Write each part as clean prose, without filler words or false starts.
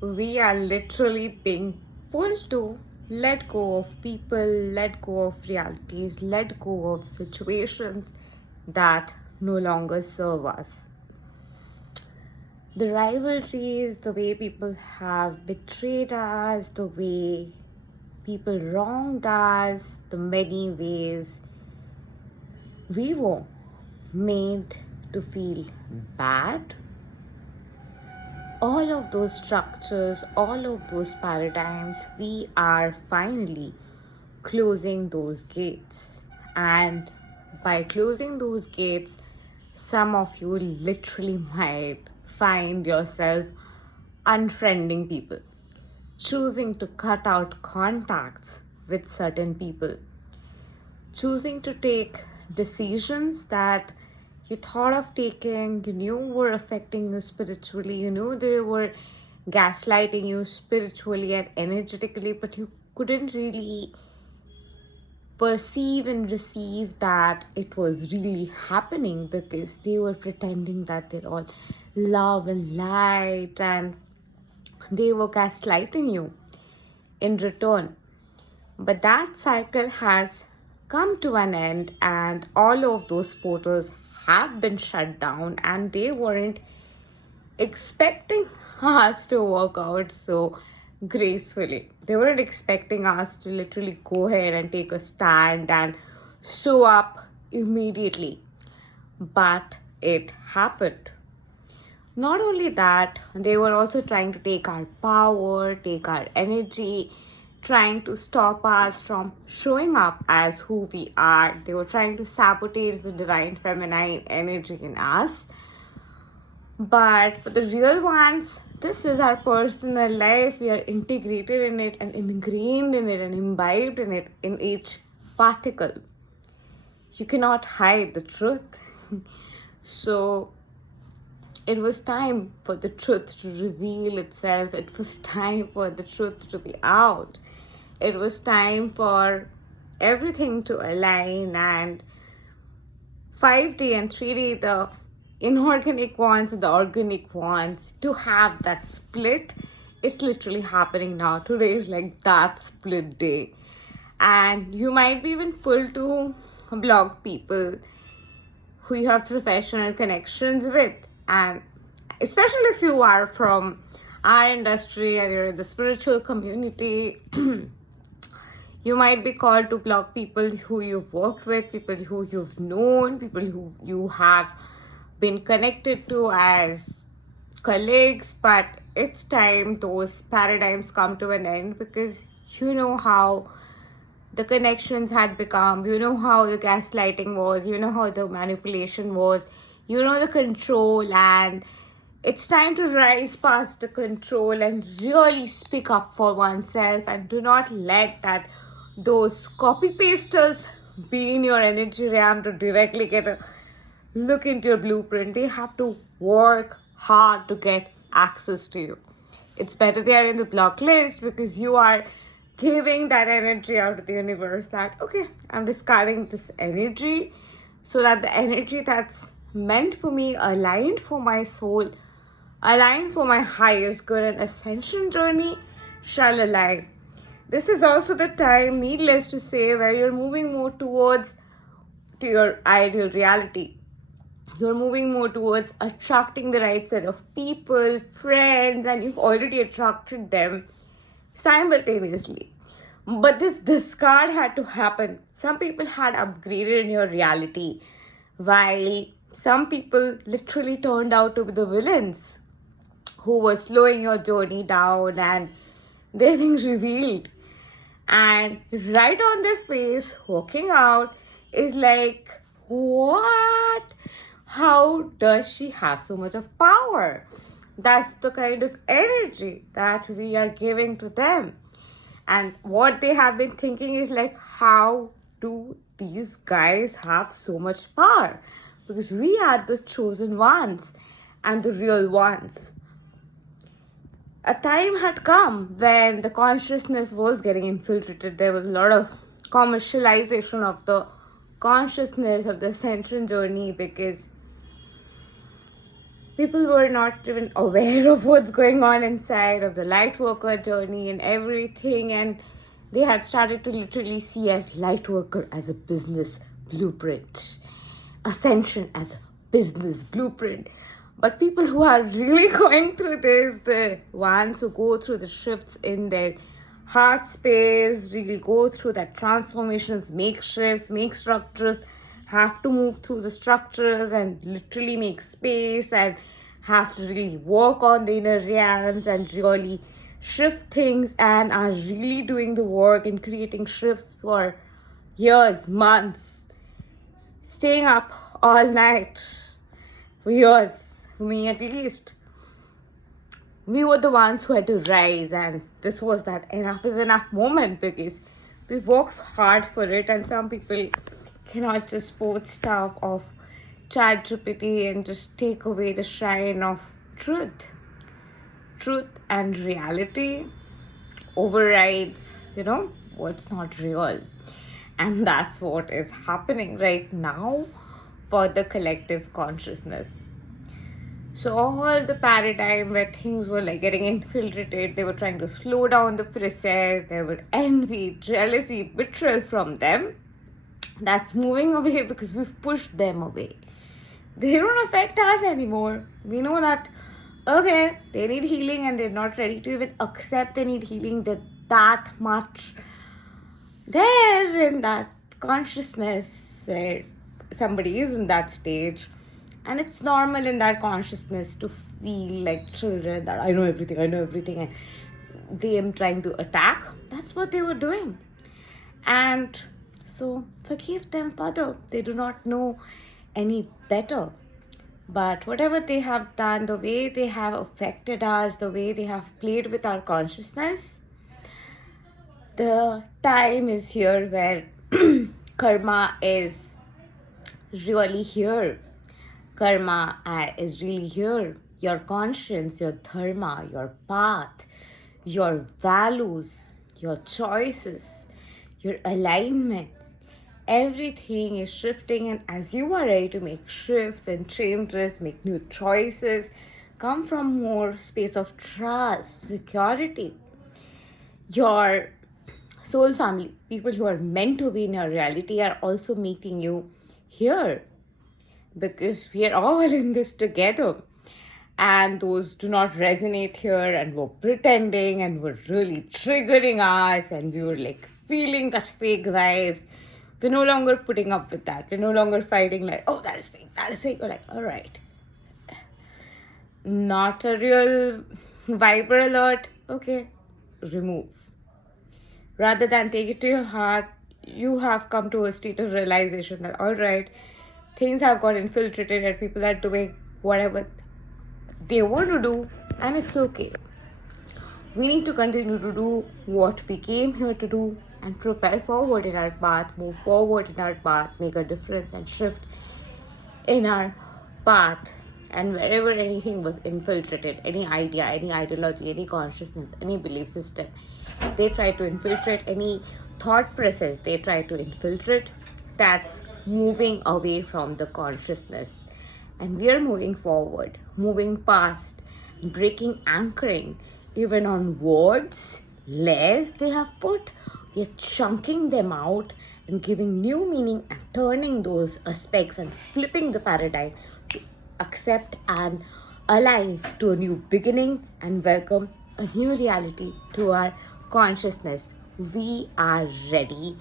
We are literally being pulled to let go of people, let go of realities, let go of situations that no longer serve us. The rivalries, the way people have betrayed us, the way people wronged us, the many ways we were made to feel bad, all of those structures, all of those paradigms, we are finally closing those gates. And by closing those gates, some of you literally might find yourself unfriending people, choosing to cut out contacts with certain people, choosing to take decisions that you thought of taking, you knew were affecting you spiritually, you knew they were gaslighting you spiritually and energetically, but you couldn't really perceive and receive that it was really happening because they were pretending that they're all love and light and they were gaslighting you in return. But that cycle has come to an end, and all of those portals have been shut down, and they weren't expecting us to work out so gracefully. They weren't expecting us to literally go ahead and take a stand and show up immediately. But it happened. Not only that, they were also trying to take our power, take our energy, trying to stop us from showing up as who we are. They were trying to sabotage the divine feminine energy in us. But for the real ones, this is our personal life. We are integrated in it and ingrained in it and imbibed in it in each particle. You cannot hide the truth. So it was time for the truth to reveal itself. It was time for the truth to be out. It was time for everything to align, and 5D and 3D, the inorganic ones and the organic ones, to have that split. It's literally happening now. Today is like that split day. And you might be even pulled to block people who you have professional connections with, and especially if you are from our industry and you're in the spiritual community, you might be called to block people who you've worked with, people who you've known, people who you have been connected to as colleagues. But it's time those paradigms come to an end, because you know how the connections had become, you know how the gaslighting was, you know how the manipulation was, you know the control, and it's time to rise past the control and really speak up for oneself, and do not let that those copy pasters be in your energy ram to directly get a look into your blueprint. They have to work hard to get access to you. It's better they are in the block list, because you are giving that energy out to the universe that, okay, I'm discarding this energy so that the energy that's meant for me, aligned for my soul, aligned for my highest good and ascension journey, shall align. This is also the time, needless to say, where you're moving more towards to your ideal reality. You're moving more towards attracting the right set of people, friends, and you've already attracted them simultaneously. But this discard had to happen. Some people had upgraded in your reality, while some people literally turned out to be the villains who were slowing your journey down, and they're being revealed. And right on their face, walking out, is like, what? How does she have so much of power? That's the kind of energy that we are giving to them. And what they have been thinking is like, how do these guys have so much power? Because we are the chosen ones and the real ones. A time had come when the consciousness was getting infiltrated. There was a lot of commercialization of the consciousness of the ascension journey, because People were not even aware of what's going on inside of the light worker journey and everything, and they had started to literally see as light worker as a business blueprint, ascension as a business blueprint. But people who are really going through this, the ones who go through the shifts in their heart space, really go through that transformations, make shifts, make structures, have to move through the structures and literally make space, and have to really work on the inner realms and really shift things, and are really doing the work and creating shifts for years, months, staying up all night for years, for me at least. We were the ones who had to rise, and this was that enough is enough moment, because we worked hard for it, and some people cannot just post stuff of ChatGPT and just take away the shine of truth. Truth and reality overrides, what's not real. And that's what is happening right now for the collective consciousness. So all the paradigm where things were like getting infiltrated, they were trying to slow down the process, there were envy, jealousy, betrayal from them. That's moving away because we've pushed them away. They don't affect us anymore. We know that, okay, they need healing and they're not ready to even accept they need healing. They're that much there in that consciousness where somebody is in that stage. And it's normal in that consciousness to feel like children that I know everything, and them trying to attack. That's what they were doing. And so forgive them further. They do not know any better. But whatever they have done, the way they have affected us, the way they have played with our consciousness, the time is here where karma is really here. Karma is really here. Your conscience, your dharma, your path, your values, your choices, your alignments, everything is shifting. And as you are ready to make shifts and changes, make new choices, come from more space of trust, security. Your soul family, people who are meant to be in your reality, are also meeting you here, because we are all in this together. And those do not resonate here and were pretending and were really triggering us, and we were like feeling that fake vibes. We're no longer putting up with that. We're no longer fighting like, oh, that is fake, that is fake. We're like, all right, not a real viber alert. Okay, remove. Rather than take it to your heart, you have come to a state of realization that, all right, things have got infiltrated and people are doing whatever they want to do, and it's okay. We need to continue to do what we came here to do and propel forward in our path, move forward in our path, make a difference and shift in our path. And wherever anything was infiltrated, any idea, any ideology, any consciousness, any belief system, they try to infiltrate, any thought process they try to infiltrate, that's moving away from the consciousness. And we are moving forward, moving past, breaking anchoring, even on words, layers they have put. We are chunking them out and giving new meaning and turning those aspects and flipping the paradigm to accept and align to a new beginning and welcome a new reality to our consciousness. We are ready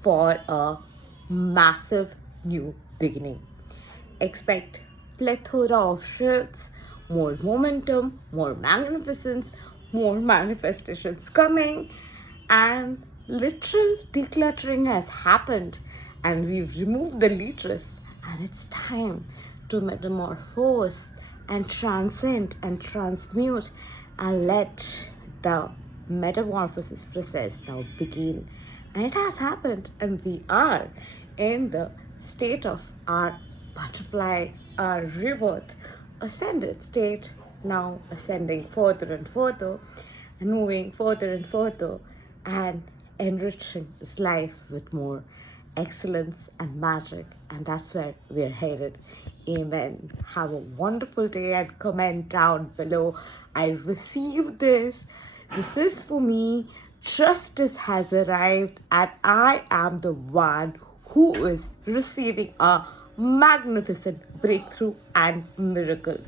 for a massive new beginning. Expect plethora of shifts, more momentum, more magnificence, more manifestations coming, and literal decluttering has happened, and we've removed the leeches, and it's time to metamorphose and transcend and transmute and let the metamorphosis process now begin. And it has happened, and we are in the state of our butterfly, our rebirth, ascended state, now ascending further and further and moving further and further and enriching this life with more excellence and magic. And that's where we're headed. Amen. Have a wonderful day and comment down below. I received this. This is for me. Justice has arrived, and I am the one who is receiving a magnificent breakthrough and miracle.